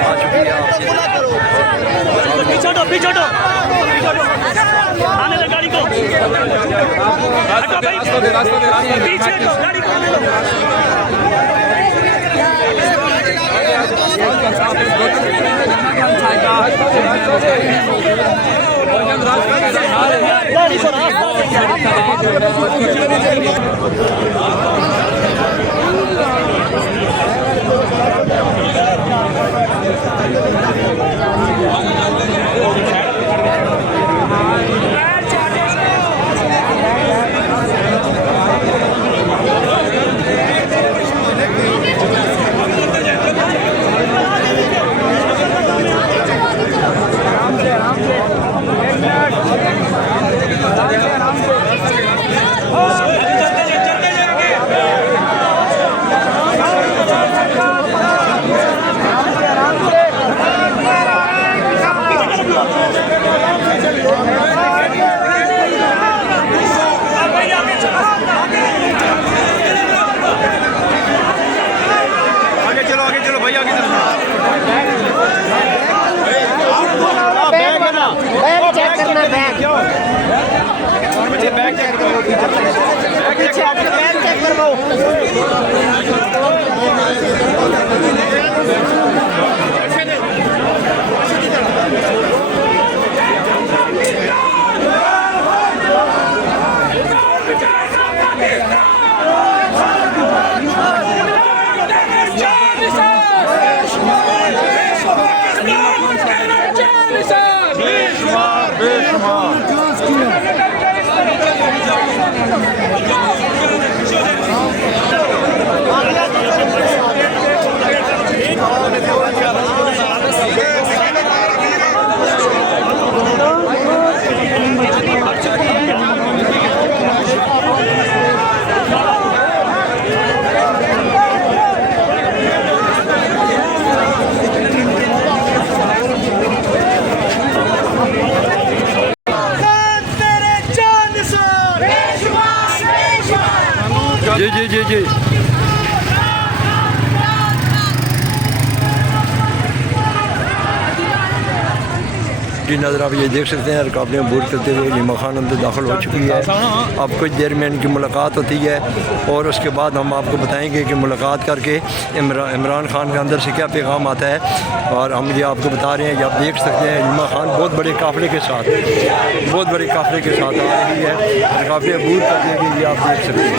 आ चुकी है। आने दे गाड़ी को, पीछे को गाड़ी को आने दो। जी जी जी जी जी नज़र आप ये देख सकते हैं रुकावटें अबूर करते हुए नीमा खान अंदर दाखिल हो चुकी है। अब कुछ देर में इनकी मुलाकात होती है और उसके बाद हम आपको बताएंगे कि मुलाकात करके इमरान खान के अंदर से क्या पैगाम आता है। और हम ये आपको बता रहे हैं कि आप देख सकते हैं नीमा खान बहुत बड़े काफ़िले के साथ आ रही है, रुकावटें अबूर कर देगी, ये आप देख सकते हैं।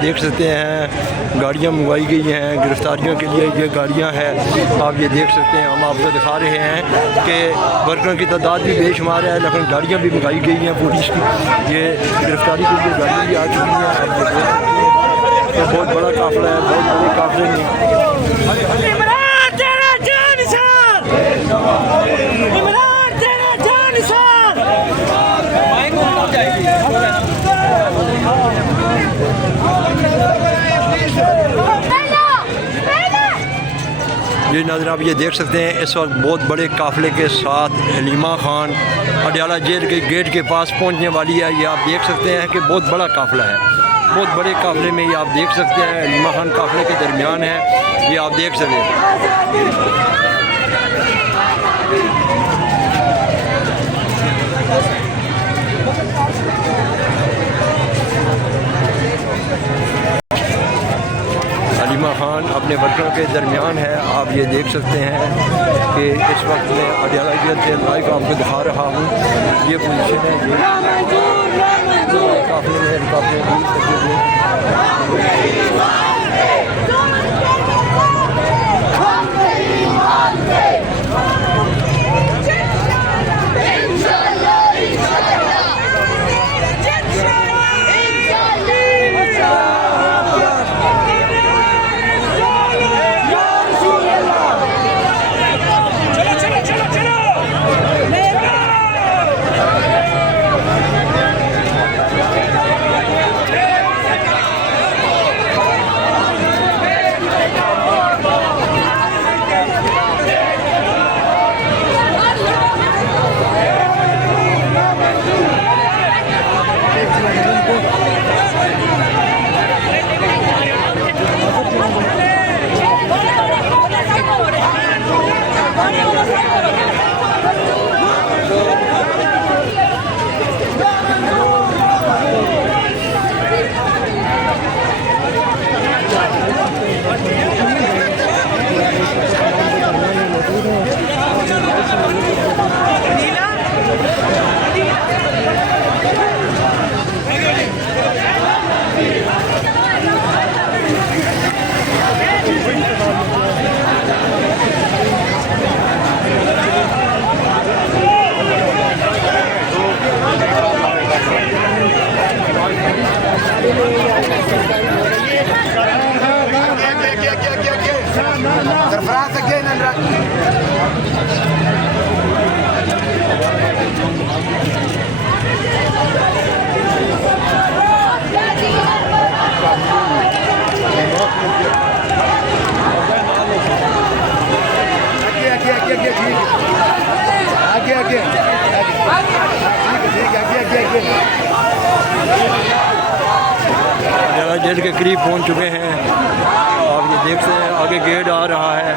देख सकते हैं गाड़ियाँ मंगवाई गई हैं गिरफ्तारियों के लिए। ये गाड़ियाँ हैं, आप ये देख सकते हैं। हम आपको दिखा रहे हैं कि वर्करों की तादाद भी बेशुमार है, लेकिन गाड़ियाँ भी मंगाई गई हैं पुलिस की। ये गिरफ्तारी के लिए गाड़ियाँ भी आ चुकी हैं। आप देख सकते हैं तो बहुत बड़ा काफिला है, बहुत बड़े काफिले में जी नाज़रीन आप ये देख सकते हैं इस वक्त बहुत बड़े काफ़िले के साथ नीमा खान अडयाला जेल के गेट के पास पहुंचने वाली है। ये आप देख सकते हैं कि बहुत बड़ा काफ़िला है, बहुत बड़े काफ़िले में ये आप देख सकते हैं नीमा खान काफ़िले के दरमियान है। ये आप देख सकते हैं। के दरमियान है। आप ये देख सकते हैं कि इस वक्त मैं अडियाला गेट से लाइव आपको दिखा रहा हूँ। ये पोजीशन है, ये काफ़ी अडियाला जेल के करीब पहुंच चुके हैं। आप ये देख सकते हैं आगे गेट आ रहा है।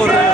और